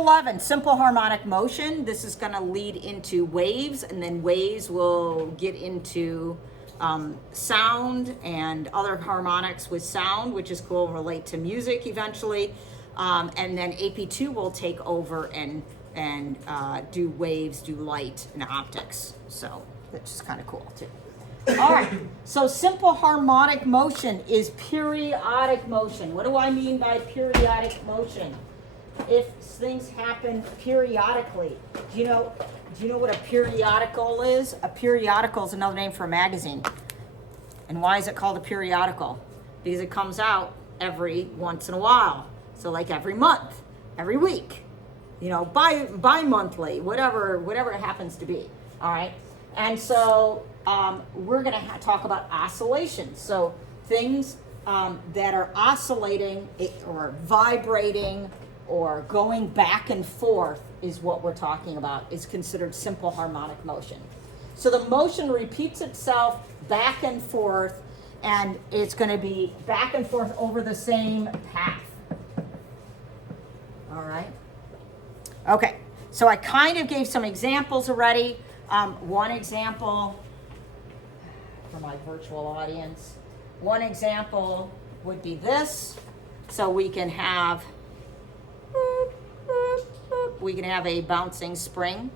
11, simple harmonic motion. This is going to lead into waves, and then waves will get into sound and other harmonics with sound, which is cool, relate to music eventually. And then AP2 will take over and do waves, do light and optics. So that's just kind of cool too. All right, so simple harmonic motion is periodic motion. What do I mean by periodic motion? If things happen periodically. Do you know what a periodical is? A periodical is another name for a magazine. And why is it called a periodical? Because it comes out every once in a while. So like every month, every week, bi-monthly, whatever it happens to be. All right. And so we're going to talk about oscillations. So things that are oscillating or vibrating or going back and forth is what we're talking about, is considered simple harmonic motion. So the motion repeats itself back and forth, and it's going to be back and forth over the same path. All right. Okay, so I kind of gave some examples already. One example for my virtual audience, one example would be this. So we can have a bouncing spring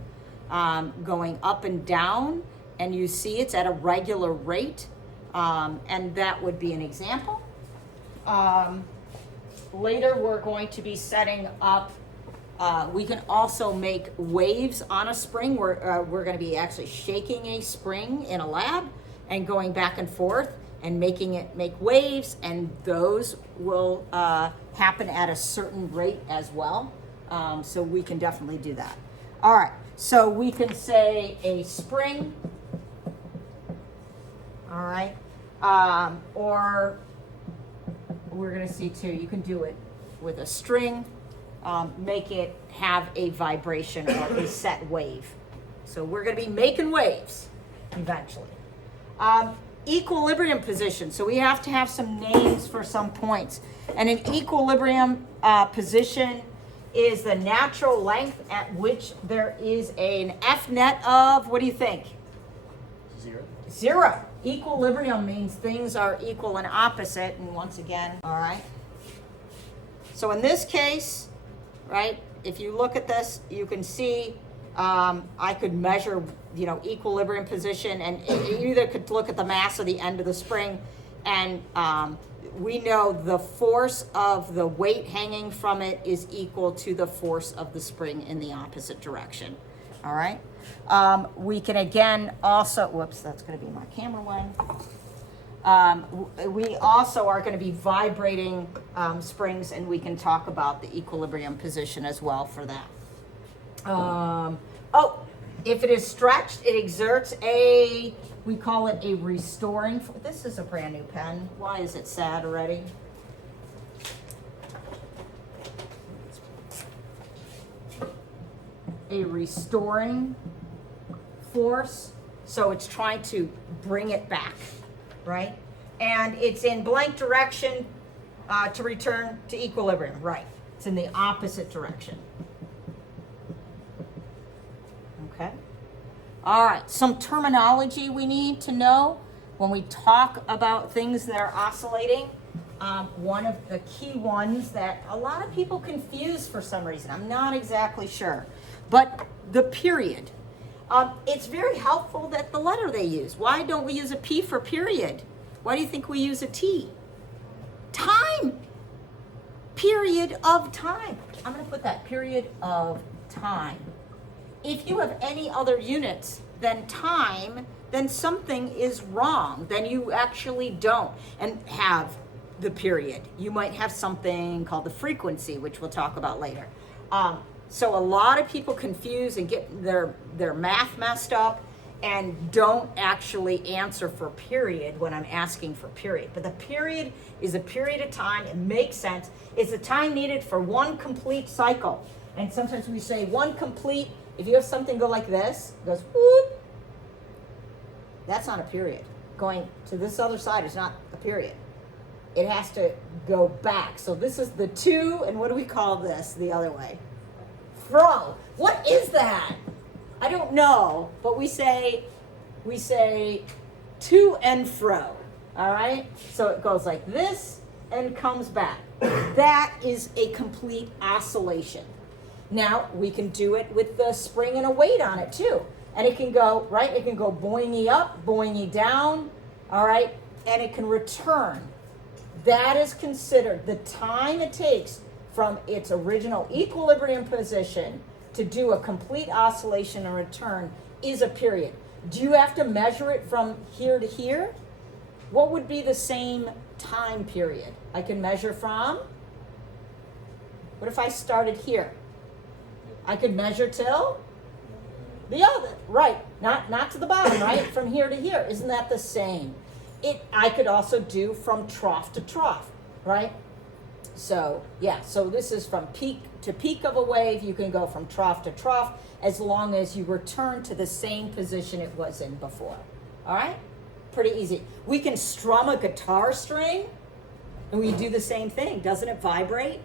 going up and down, and you see it's at a regular rate, and that would be an example. Later we're going to be setting up, we can also make waves on a spring. We're going to be actually shaking a spring in a lab and going back and forth and making it make waves, and those will happen at a certain rate as well. So we can definitely do that. All right, so we can say a spring, all right, or we're going to see too, you can do it with a string, make it have a vibration or a set wave. So we're going to be making waves eventually. Equilibrium position. So we have to have some names for some points. And an equilibrium position is the natural length at which there is an F net of, what do you think? Zero. Equilibrium means things are equal and opposite, and once again, all right. So in this case, right, if you look at this, you can see I could measure, equilibrium position, and you either could look at the mass or the end of the spring, and we know the force of the weight hanging from it is equal to the force of the spring in the opposite direction. All right. We can again also, whoops, that's going to be my camera one. We also are going to be vibrating springs, and we can talk about the equilibrium position as well for that. If it is stretched, it exerts we call it a restoring. This is a brand new pen. Why is it sad already? A restoring force. So it's trying to bring it back, right? And it's in blank direction to return to equilibrium, right? It's in the opposite direction. Okay. All right, some terminology we need to know when we talk about things that are oscillating. One of the key ones that a lot of people confuse for some reason, I'm not exactly sure, but the period. It's very helpful that the letter they use. Why don't we use a P for period? Why do you think we use a T? Time. Period of time. I'm going to put that, period of time. If you have any other units than time, then something is wrong. Then you actually don't and have the period. You might have something called the frequency, which we'll talk about later. So a lot of people confuse and get their math messed up and don't actually answer for period when I'm asking for period. But the period is a period of time. It makes sense. It's the time needed for one complete cycle. And sometimes we say one complete. If you have something go like this, it goes whoop, that's not a period. Going to this other side is not a period. It has to go back. So this is the two, and what do we call this the other way? fro. What is that? I don't know, but we say to and fro. All right? So it goes like this and comes back. That is a complete oscillation. Now, we can do it with the spring and a weight on it too. And it can go, right? It can go boingy up, boingy down, all right? And it can return. That is considered the time it takes from its original equilibrium position to do a complete oscillation and return is a period. Do you have to measure it from here to here? What would be the same time period? I can measure from, what if I started here? I could measure till the other, right, not to the bottom, right, from here to here. Isn't that the same? I could also do from trough to trough, right? So, yeah, so this is from peak to peak of a wave. You can go from trough to trough as long as you return to the same position it was in before. All right? Pretty easy. We can strum a guitar string, and we do the same thing. Doesn't it vibrate?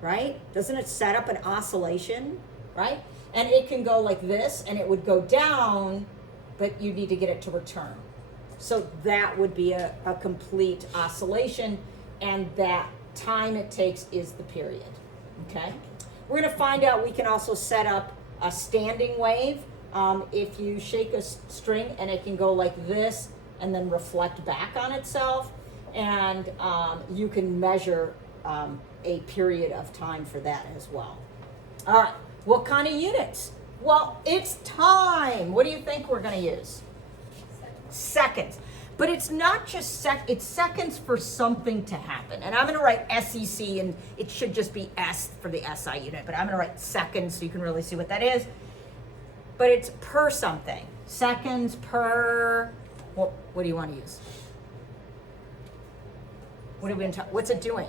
Right? Doesn't it set up an oscillation? Right? And it can go like this, and it would go down, but you need to get it to return. So that would be a complete oscillation, and that time it takes is the period. Okay? We're going to find out we can also set up a standing wave. If you shake a string and it can go like this and then reflect back on itself, and you can measure a period of time for that as well. All right, what kind of units? Well, it's time. What do you think we're going to use? Seconds. But it's not just it's seconds for something to happen. And I'm going to write SEC, and it should just be S for the SI unit, but I'm going to write seconds so you can really see what that is. But it's per something. Seconds per, what do you want to use? What's it doing?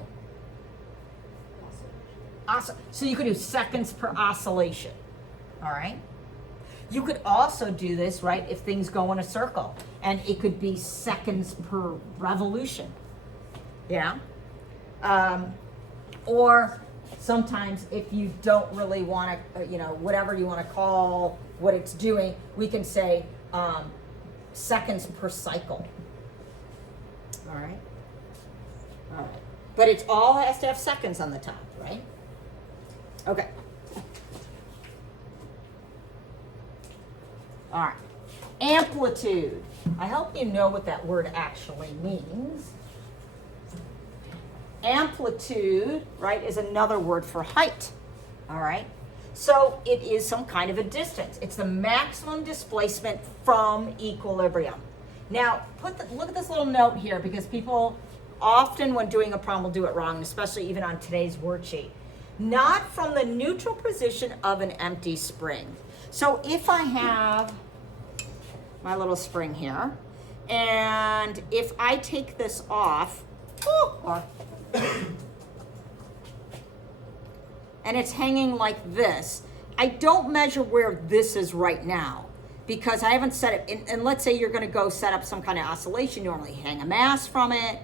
So you could do seconds per oscillation. All right? You could also do this, right, if things go in a circle, and it could be seconds per revolution. Yeah? Or sometimes if you don't really want to, whatever you want to call what it's doing, we can say seconds per cycle. All right? All right. But it all has to have seconds on the top, right? Okay. All right. Amplitude. I hope you know what that word actually means. Amplitude, right, is another word for height. All right. So it is some kind of a distance. It's the maximum displacement from equilibrium. Now, look at this little note here, because people often when doing a problem will do it wrong, especially even on today's worksheet. Not from the neutral position of an empty spring. So if I have my little spring here, and if I take this off, and it's hanging like this, I don't measure where this is right now because I haven't set it, and let's say you're gonna go set up some kind of oscillation, you normally hang a mass from it,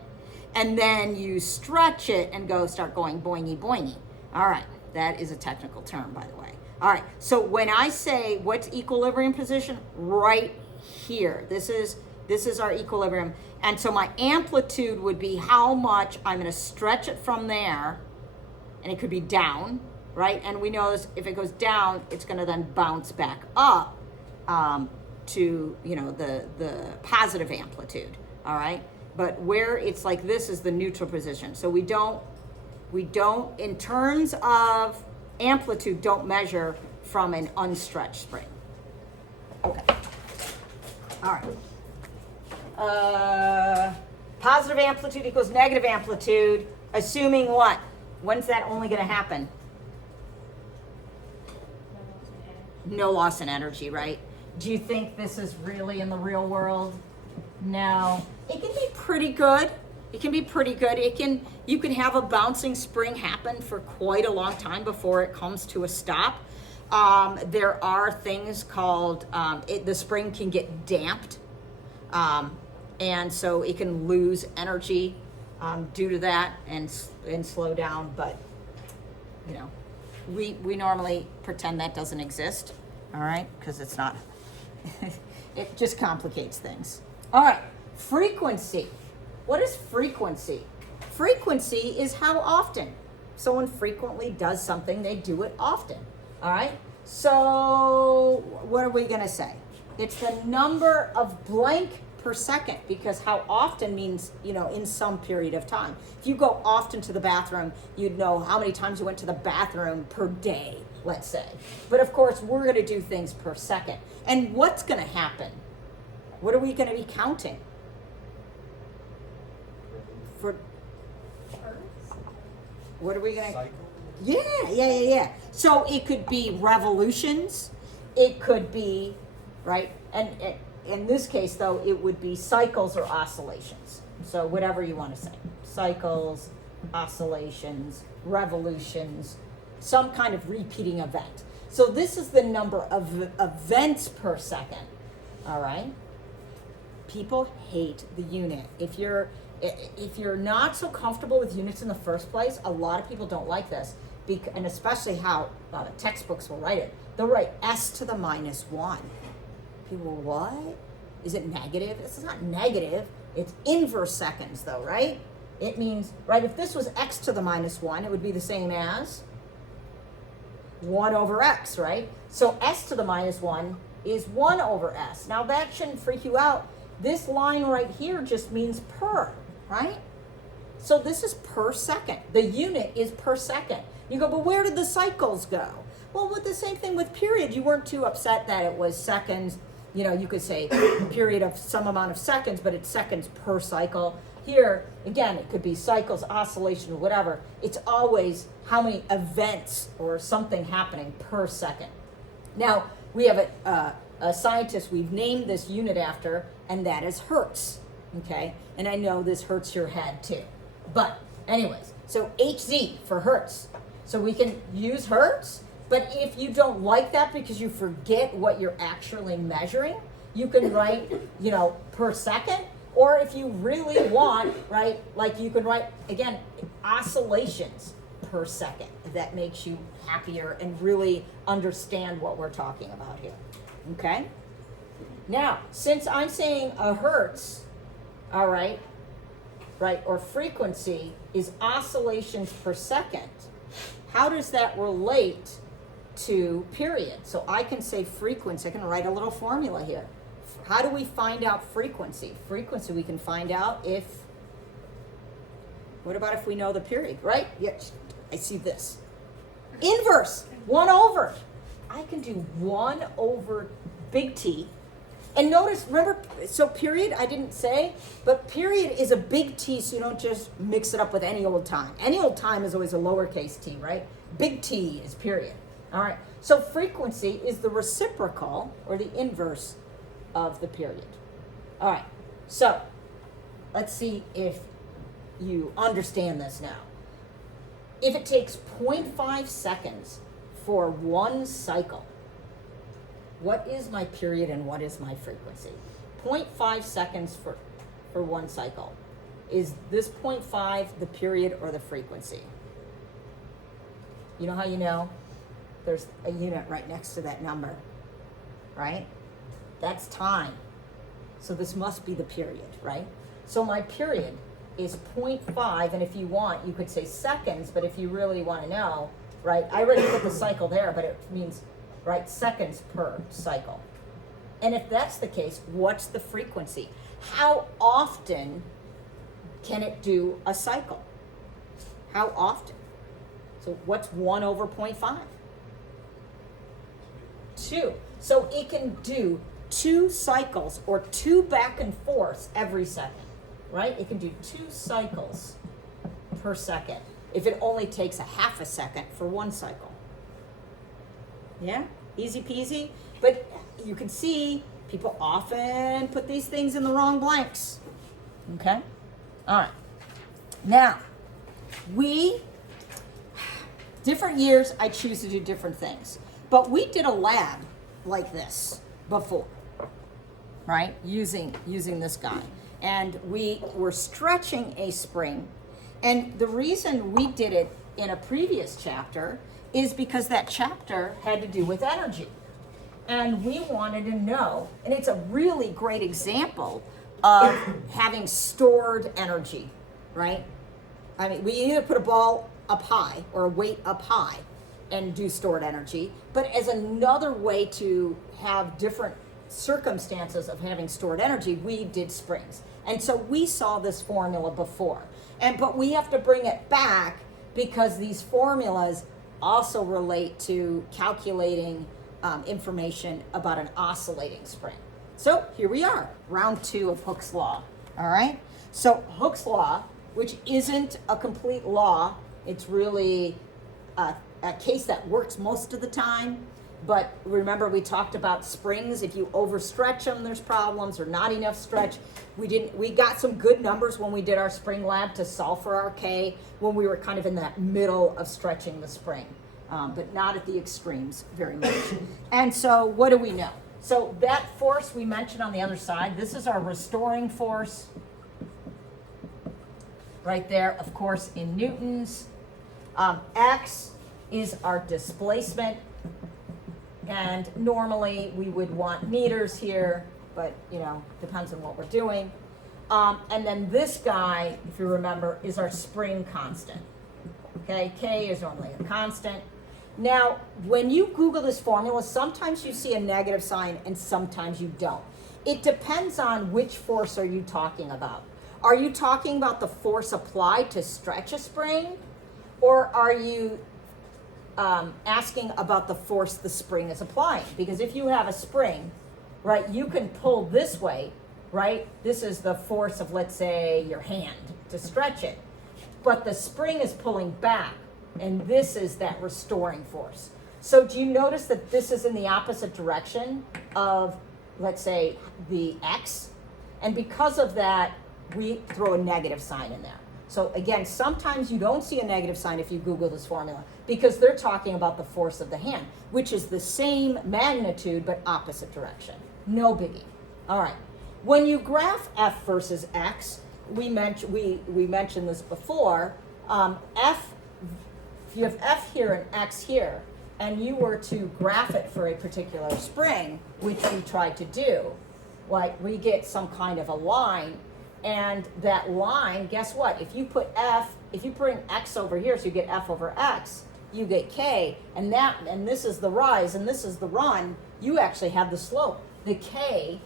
and then you stretch it and start going boingy boingy. All right, that is a technical term, by the way. All right, so when I say what's equilibrium position, right here, this is our equilibrium. And so my amplitude would be how much I'm gonna stretch it from there, and it could be down, right? And we know this, if it goes down, it's gonna then bounce back up to, the positive amplitude, all right? But where it's like this is the neutral position. So we don't, in terms of amplitude, don't measure from an unstretched spring. Okay. All right. Positive amplitude equals negative amplitude, assuming what? When's that only going to happen? No loss in energy, right? Do you think this is really in the real world? No. It can be pretty good. It can be pretty good. You can have a bouncing spring happen for quite a long time before it comes to a stop. There are things called, the spring can get damped, and so it can lose energy due to that and slow down, but we normally pretend that doesn't exist, all right? Because it's not, it just complicates things. All right, frequency. What is frequency? Frequency is how often. Someone frequently does something, they do it often, all right? So what are we gonna say? It's the number of blank per second, because how often means, you know, in some period of time. If you go often to the bathroom, you'd know how many times you went to the bathroom per day, let's say. But of course, we're gonna do things per second. And what's gonna happen? What are we gonna be counting? For what are we gonna? Cycle? Yeah. So it could be revolutions. It could be, right? And in this case, though, it would be cycles or oscillations. So whatever you want to say, cycles, oscillations, revolutions, some kind of repeating event. So this is the number of events per second. All right. People hate the unit. If you're not so comfortable with units in the first place, a lot of people don't like this, and especially how textbooks will write it. They'll write s to the minus 1. People, what? Is it negative? It's not negative. It's inverse seconds, though, right? It means, right, if this was x to the minus 1, it would be the same as 1 over x, right? So s to the minus 1 is 1 over s. Now, that shouldn't freak you out. This line right here just means per, right? So this is per second. The unit is per second. You go, but where did the cycles go? Well, with the same thing with period, you weren't too upset that it was seconds. You know, you could say a period of some amount of seconds, but it's seconds per cycle. Here, again, it could be cycles, oscillation, whatever. It's always how many events or something happening per second. Now, we have a scientist we've named this unit after, and that is hertz, okay? And I know this hurts your head too. But anyways, so HZ for hertz. So we can use hertz. But if you don't like that because you forget what you're actually measuring, you can write, you know, per second. Or if you really want, right, like you can write, again, oscillations per second. If that makes you happier and really understand what we're talking about here. Okay? Now, since I'm saying a hertz, all right, or frequency is oscillations per second, how does that relate to period? So I can say frequency. I can write a little formula here. How do we find out frequency? Frequency we can find out if, what about if we know the period, right? Yes, I see this. Inverse, 1 over. I can do 1 over big T. And notice, remember, so period, I didn't say, but period is a big T, so you don't just mix it up with any old time. Any old time is always a lowercase t, right? Big T is period. All right, so frequency is the reciprocal or the inverse of the period. All right, so let's see if you understand this now. If it takes 0.5 seconds for one cycle, what is my period and what is my frequency? 0.5 seconds for one cycle. Is this 0.5 the period or the frequency? You know how you know? There's a unit right next to that number, right? That's time. So this must be the period, right? So my period is 0.5, and if you want, you could say seconds, but if you really want to know, right, I already put the cycle there, but it means, right, seconds per cycle. And if that's the case, what's the frequency? How often can it do a cycle? How often? So what's 1 over 0.5? 2. So it can do 2 cycles or 2 back and forths every second, right? It can do 2 cycles per second if it only takes a half a second for one cycle. Yeah, easy peasy. But you can see people often put these things in the wrong blanks. Okay? All right. Now, different years, I choose to do different things. But we did a lab like this before, right? Using this guy. And we were stretching a spring. And the reason we did it in a previous chapter is because that chapter had to do with energy. And we wanted to know, and it's a really great example of having stored energy, right? I mean, we either put a ball up high or a weight up high and do stored energy, but as another way to have different circumstances of having stored energy, we did springs. And so we saw this formula before. But we have to bring it back because these formulas also relate to calculating information about an oscillating spring. So here we are, round 2 of Hooke's law. All right. So Hooke's law, which isn't a complete law, it's really a case that works most of the time. But remember, we talked about springs. If you overstretch them, there's problems, or not enough stretch. We got some good numbers when we did our spring lab to solve for our K when we were kind of in that middle of stretching the spring, but not at the extremes very much. And so what do we know? So that force we mentioned on the other side, this is our restoring force right there, of course, in newtons. X is our displacement. And normally we would want meters here, but depends on what we're doing. And then this guy, if you remember, is our spring constant. Okay, K is normally a constant. Now, when you Google this formula, sometimes you see a negative sign and sometimes you don't. It depends on which force are you talking about. Are you talking about the force applied to stretch a spring, or are you asking about the force the spring is applying? Because if you have a spring, right, you can pull this way, right? This is the force of, let's say, your hand to stretch it. But the spring is pulling back, and this is that restoring force. So do you notice that this is in the opposite direction of, let's say, the X? And because of that, we throw a negative sign in there. So again, sometimes you don't see a negative sign if you Google this formula, because they're talking about the force of the hand, which is the same magnitude but opposite direction. No biggie. All right. When you graph F versus X, we mentioned this before. If you have F here and X here, and you were to graph it for a particular spring, which we tried to do, like we get some kind of a line. And that line, guess what? If you bring X over here, so you get F over X, you get K, and this is the rise, and this is the run, you actually have the slope. The K,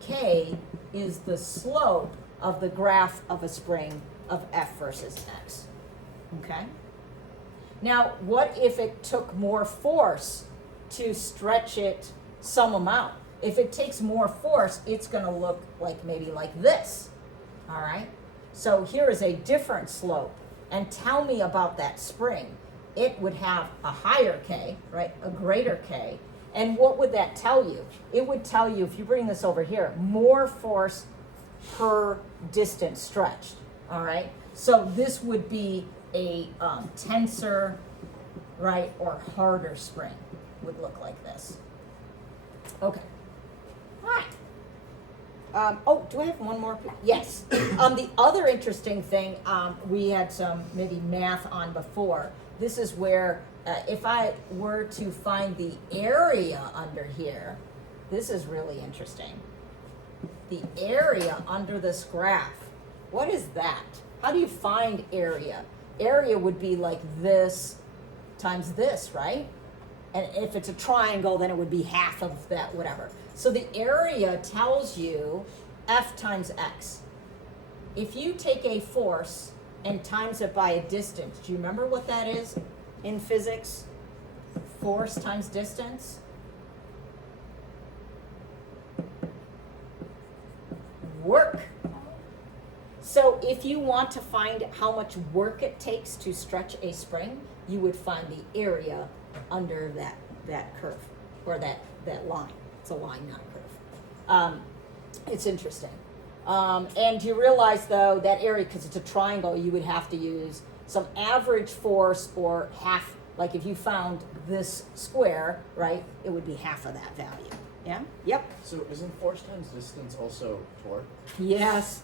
K is the slope of the graph of a spring of F versus X. Okay? Now, what if it took more force to stretch it some amount? If it takes more force, it's going to look like maybe like this, all right? So here is a different slope, and tell me about that spring. It would have a higher K, right, a greater K, and what would that tell you? It would tell you, if you bring this over here, more force per distance stretched, all right? So this would be a tenser, right, or harder spring would look like this. Okay. All right. Do I have one more? Yes. The other interesting thing, we had some maybe math on before. This is where, if I were to find the area under here, this is really interesting. The area under this graph, what is that? How do you find area? Area would be like this times this, right? And if it's a triangle, then it would be half of that, whatever. So the area tells you F times X. If you take a force and times it by a distance, do you remember what that is in physics? Force times distance? Work. So if you want to find how much work it takes to stretch a spring, you would find the area under that curve, or that line. It's a line, not a curve. It's interesting. And you realize, though, that area, because it's a triangle, you would have to use some average force or half. Like if you found this square, right, it would be half of that value. Yeah? Yep. So isn't force times distance also torque? Yes.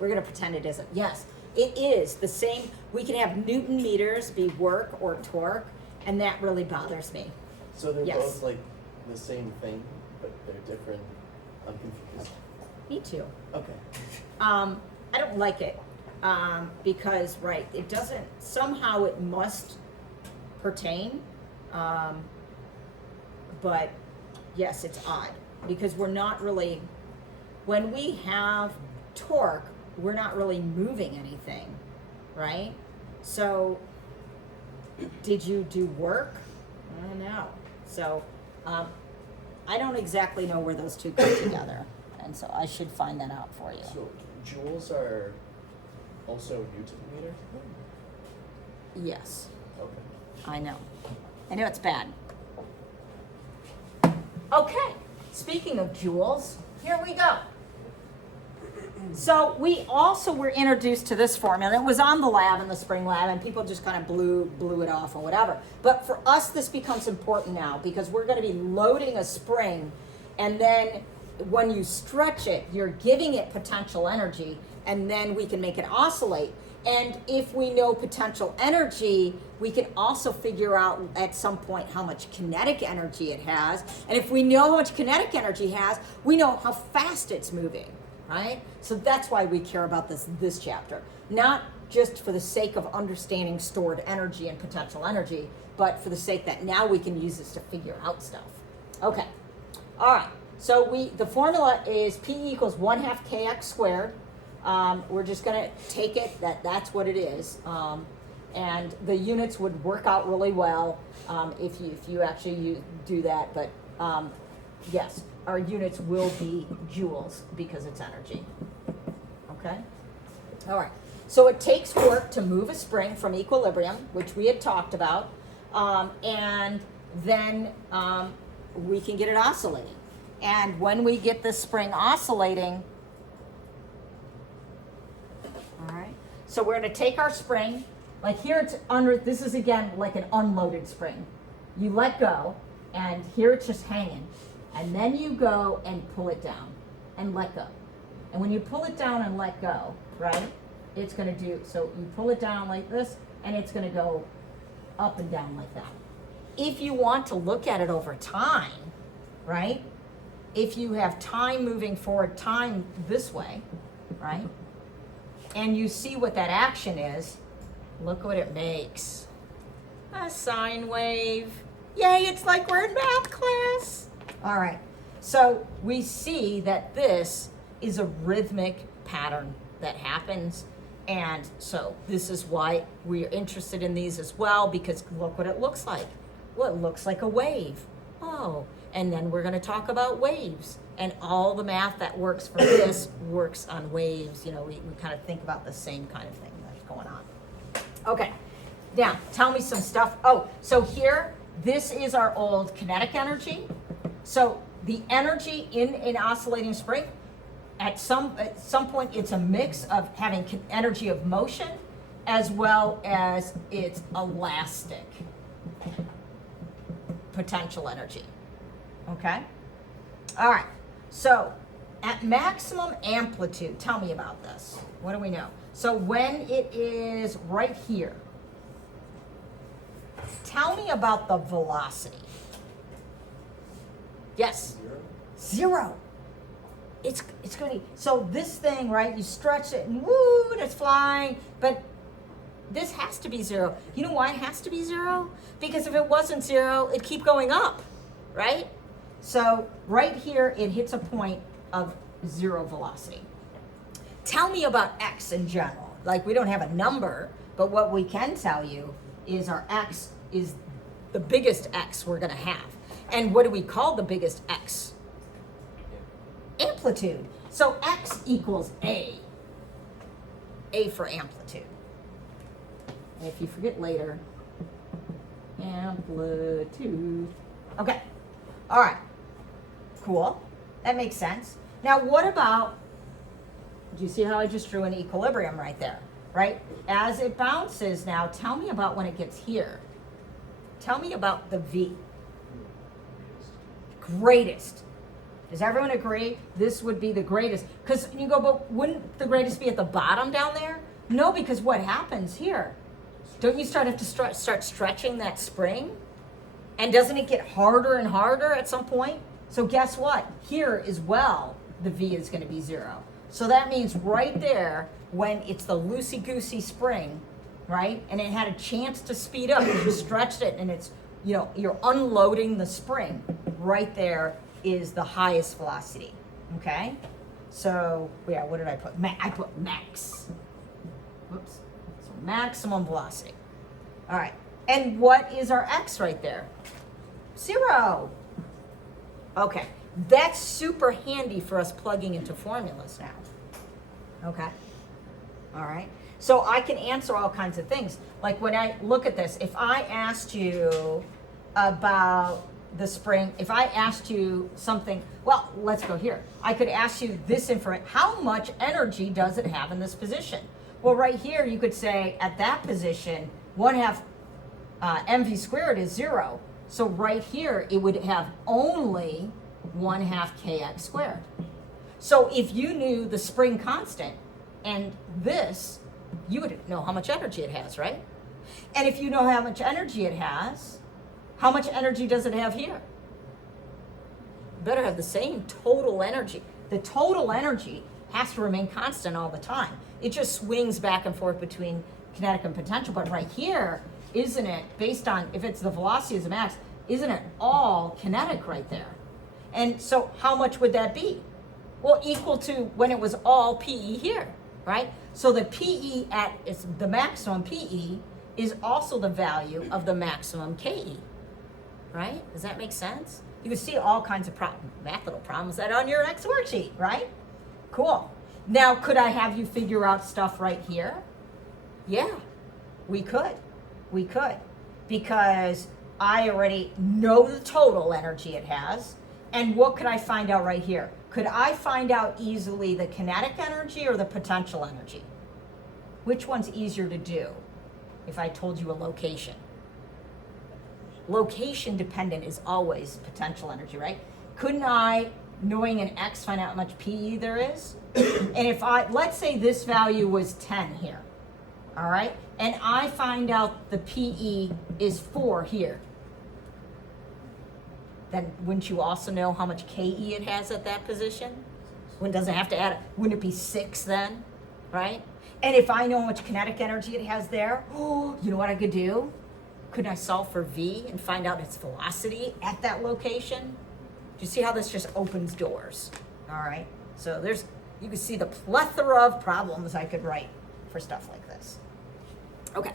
We're going to pretend it isn't. Yes. It is the same. We can have Newton meters be work or torque, and that really bothers me. So they're Yes. both like the same thing, but they're different. I'm confused. Me too. Okay. I don't like it because, right, it doesn't, somehow it must pertain. But yes, it's odd because we're not really, when we have torque, we're not really moving anything, right? So did you do work? I don't know. So I don't exactly know where those two come together. And so I should find that out for you. So joules are also Newton meters? Yes, Okay. I know. I know it's bad. Okay, speaking of joules, here we go. So we also were introduced to this formula. It was on the lab, in the spring lab, and people just kind of blew it off or whatever. But for us, this becomes important now because we're going to be loading a spring, and then when you stretch it, you're giving it potential energy, and then we can make it oscillate. And if we know potential energy, we can also figure out at some point how much kinetic energy it has. And if we know how much kinetic energy it has, we know how fast it's moving, right? So that's why we care about this chapter. Not just for the sake of understanding stored energy and potential energy, but for the sake that now we can use this to figure out stuff. Okay, all right. So the formula is P equals 1/2 kx squared. We're just going to take it that's what it is. And the units would work out really well if you actually do that. But yes, our units will be joules because it's energy. Okay? All right. So it takes work to move a spring from equilibrium, which we had talked about, and then we can get it oscillating. And when we get the spring oscillating, all right, so we're going to take our spring, like here it's under, this is again like an unloaded spring. You let go, and here it's just hanging. And then you go and pull it down and let go. And when you pull it down and let go, right, it's going to do, so you pull it down like this, and it's going to go up and down like that. If you want to look at it over time, right, if you have time moving forward, time this way, right, and you see what that action is, look what it makes. A sine wave. Yay, it's like we're in math class. All right, so we see that this is a rhythmic pattern that happens, and so this is why we're interested in these as well, because look what it looks like. Well, it looks like a wave. Oh, and then we're going to talk about waves, and all the math that works for this works on waves. You know, we kind of think about the same kind of thing that's going on. Okay, now tell me some stuff. Oh, so here, this is our old kinetic energy. So the energy in an oscillating spring, at some point, it's a mix of having energy of motion as well as its elastic potential energy. Okay? All right. So at maximum amplitude, tell me about this. What do we know? So when it is right here, tell me about the velocity. Yes? Zero. It's going to be, so this thing, right, you stretch it and woo, it's flying, but this has to be zero. You know why it has to be zero? Because if it wasn't zero, it'd keep going up, right? So right here, it hits a point of zero velocity. Tell me about x in general. Like, we don't have a number, but what we can tell you is our x is the biggest x we're going to have. And what do we call the biggest x? Amplitude. So x equals A. A for amplitude. And if you forget later, amplitude. Okay. All right. Cool. That makes sense. Now, what about, do you see how I just drew an equilibrium right there, right? As it bounces now, tell me about when it gets here. Tell me about the V. Greatest. Does everyone agree? This would be the greatest. Because you go, but wouldn't the greatest be at the bottom down there? No, because what happens here? Don't you have to start stretching that spring? And doesn't it get harder and harder at some point? So guess what? Here as well, the V is going to be 0. So that means right there, when it's the loosey-goosey spring, right? And it had a chance to speed up, you stretched it, and it's, you're unloading the spring. Right there is the highest velocity, okay? So, yeah, what did I put? I put max. Whoops. So maximum velocity. All right. And what is our x right there? 0. Okay. That's super handy for us plugging into formulas now. Okay. All right. So I can answer all kinds of things. Like when I look at this, if I asked you about the spring, if I asked you something, well, let's go here. I could ask you this information. How much energy does it have in this position? Well, right here, you could say at that position, 1/2 mv squared is 0. So right here, it would have only 1/2 kx squared. So if you knew the spring constant and this, you would know how much energy it has, right? And if you know how much energy it has, how much energy does it have here? Better have the same total energy. The total energy has to remain constant all the time. It just swings back and forth between kinetic and potential. But right here, isn't it, based on if it's the velocity as a max, isn't it all kinetic right there? And so how much would that be? Well, equal to when it was all PE here, right? So the PE at the maximum PE is also the value of the maximum KE, right? Does that make sense? You can see all kinds of math little problems that are on your next worksheet, right? Cool. Now, could I have you figure out stuff right here? Yeah, we could. We could. Because I already know the total energy it has. And what could I find out right here? Could I find out easily the kinetic energy or the potential energy? Which one's easier to do if I told you a location? Location dependent is always potential energy, right? Couldn't I, knowing an x, find out how much PE there is? And if let's say this value was 10 here, all right? And I find out the PE is 4 here. Then wouldn't you also know how much KE it has at that position? When does it have to add it? Wouldn't it be 6 then, right? And if I know how much kinetic energy it has there, oh, you know what I could do? Couldn't I solve for V and find out its velocity at that location? Do you see how this just opens doors? All right. So you can see the plethora of problems I could write for stuff like this. Okay.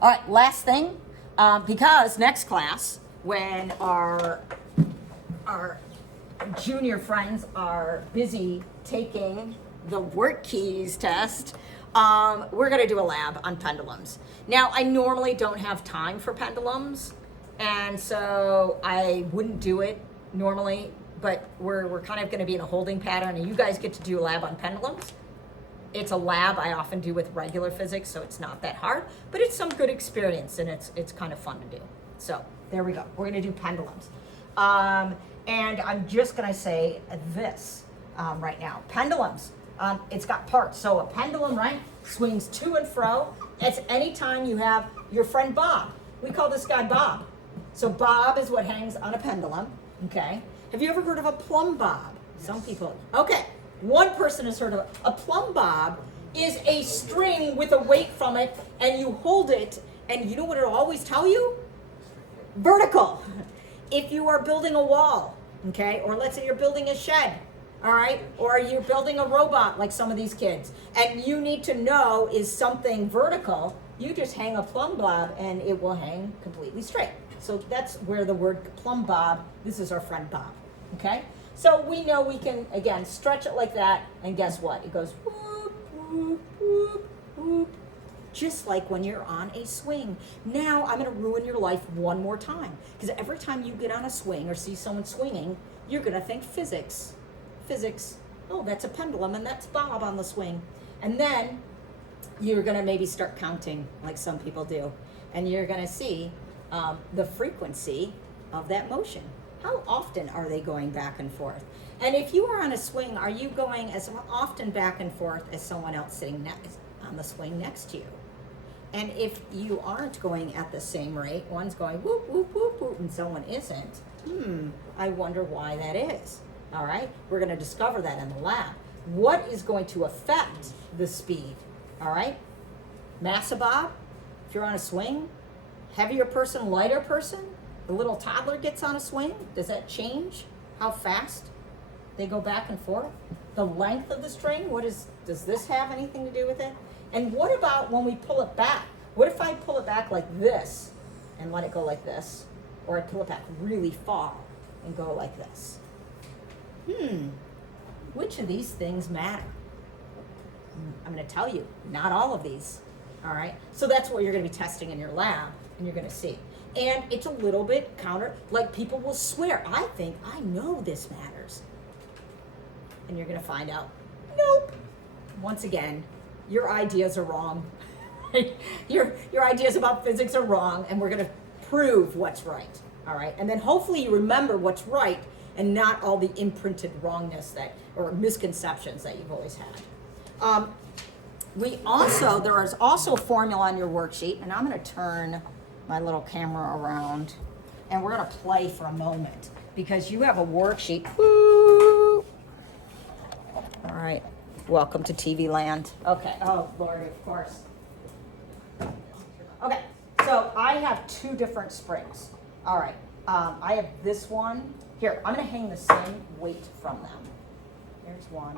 All right. Last thing, because next class, when our junior friends are busy taking the work keys test, we're going to do a lab on pendulums. Now, I normally don't have time for pendulums, and so I wouldn't do it normally, but we're kind of going to be in a holding pattern, and you guys get to do a lab on pendulums. It's a lab I often do with regular physics, so it's not that hard, but it's some good experience, and it's kind of fun to do. So there we go. We're going to do pendulums. And I'm just going to say this right now. Pendulums. It's got parts. So a pendulum, right, swings to and fro. It's anytime you have your friend Bob. We call this guy Bob. So Bob is what hangs on a pendulum, okay? Have you ever heard of a plumb bob? Yes. Some people. Okay, one person has heard of it. A plumb bob is a string with a weight from it, and you hold it, and you know what it'll always tell you? Vertical. If you are building a wall, okay, or let's say you're building a shed, all right, or you're building a robot like some of these kids, and you need to know is something vertical, you just hang a plumb bob and it will hang completely straight. So that's where the word plumb bob, this is our friend Bob, okay? So we know we can, again, stretch it like that, and guess what? It goes whoop, whoop, whoop, whoop, just like when you're on a swing. Now I'm gonna ruin your life one more time, because every time you get on a swing or see someone swinging, you're gonna think physics. Physics, oh, that's a pendulum and that's Bob on the swing. And then you're gonna maybe start counting like some people do, and you're gonna see the frequency of that motion. How often are they going back and forth? And if you are on a swing, are you going as often back and forth as someone else sitting on the swing next to you. And if you aren't going at the same rate, one's going whoop, whoop, whoop, whoop, and someone isn't, I wonder why that is. All right, we're going to discover that in the lab. What is going to affect the speed? All right, Massa Bob, if you're on a swing, heavier person, lighter person, the little toddler gets on a swing, does that change how fast they go back and forth? The length of the string, does this have anything to do with it? And what about when we pull it back? What if I pull it back like this and let it go like this? Or I pull it back really far and go like this? Which of these things matter? I'm going to tell you, not all of these. All right? So that's what you're going to be testing in your lab, and you're going to see. And it's a little bit counter, like people will swear, I think I know this matters. And you're going to find out, nope. Once again, your ideas are wrong. your ideas about physics are wrong, and we're going to prove what's right. All right? And then hopefully you remember what's right and not all the imprinted wrongness or misconceptions that you've always had. There is also a formula on your worksheet, and I'm going to turn my little camera around, and we're going to play for a moment because you have a worksheet. Woo! All right, welcome to TV land. Okay, oh Lord, of course. Okay, so I have two different springs. All right, I have this one. Here, I'm going to hang the same weight from them. Here's one.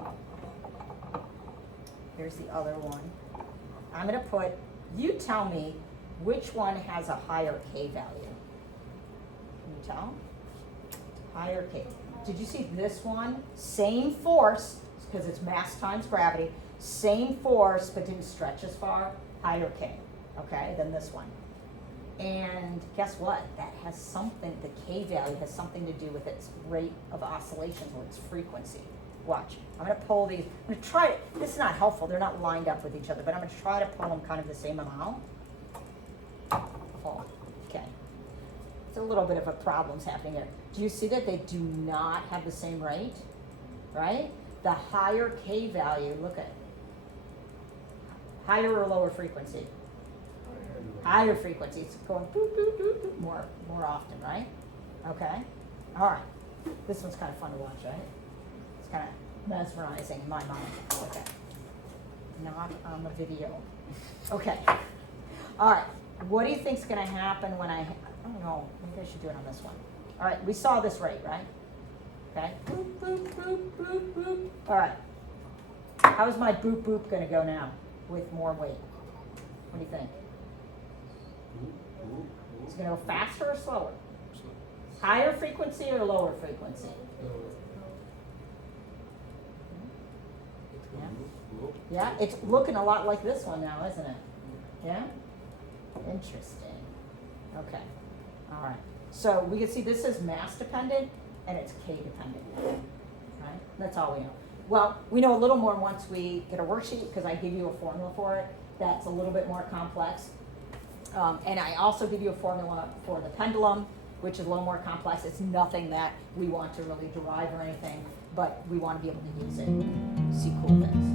Here's the other one. I'm going to you tell me which one has a higher K value. Can you tell? Higher K. Did you see this one? Same force, because it's mass times gravity. Same force, but didn't stretch as far. Higher K, okay, than this one. And guess what? That has something, the K value has something to do with its rate of oscillations or its frequency. Watch. I'm going to pull these. I'm going to try it. This is not helpful. They're not lined up with each other, but I'm going to try to pull them kind of the same amount. Oh, okay. It's a little bit of a problem's happening here. Do you see that they do not have the same rate? Right? The higher K value, look at higher or lower frequency? Higher frequency. It's going boop, boop, boop, boop, more often, right? Okay. All right. This one's kind of fun to watch, right? It's kind of mesmerizing in my mind. Okay. Not on the video. Okay. All right. What do you think's going to happen when I don't know. Maybe I should do it on this one. All right. We saw this rate, right? Okay. Boop, boop, boop, boop, boop. All right. How's my boop, boop going to go now with more weight? What do you think? It's going to go faster or slower? Higher frequency or lower frequency? Yeah. Yeah, it's looking a lot like this one now, isn't it? Yeah? Interesting. Okay. All right. So we can see this is mass dependent and it's K dependent. Right? That's all we know. Well, we know a little more once we get a worksheet because I give you a formula for it that's a little bit more complex. And I also give you a formula for the pendulum, which is a little more complex. It's nothing that we want to really derive or anything, but we want to be able to use it, see cool things.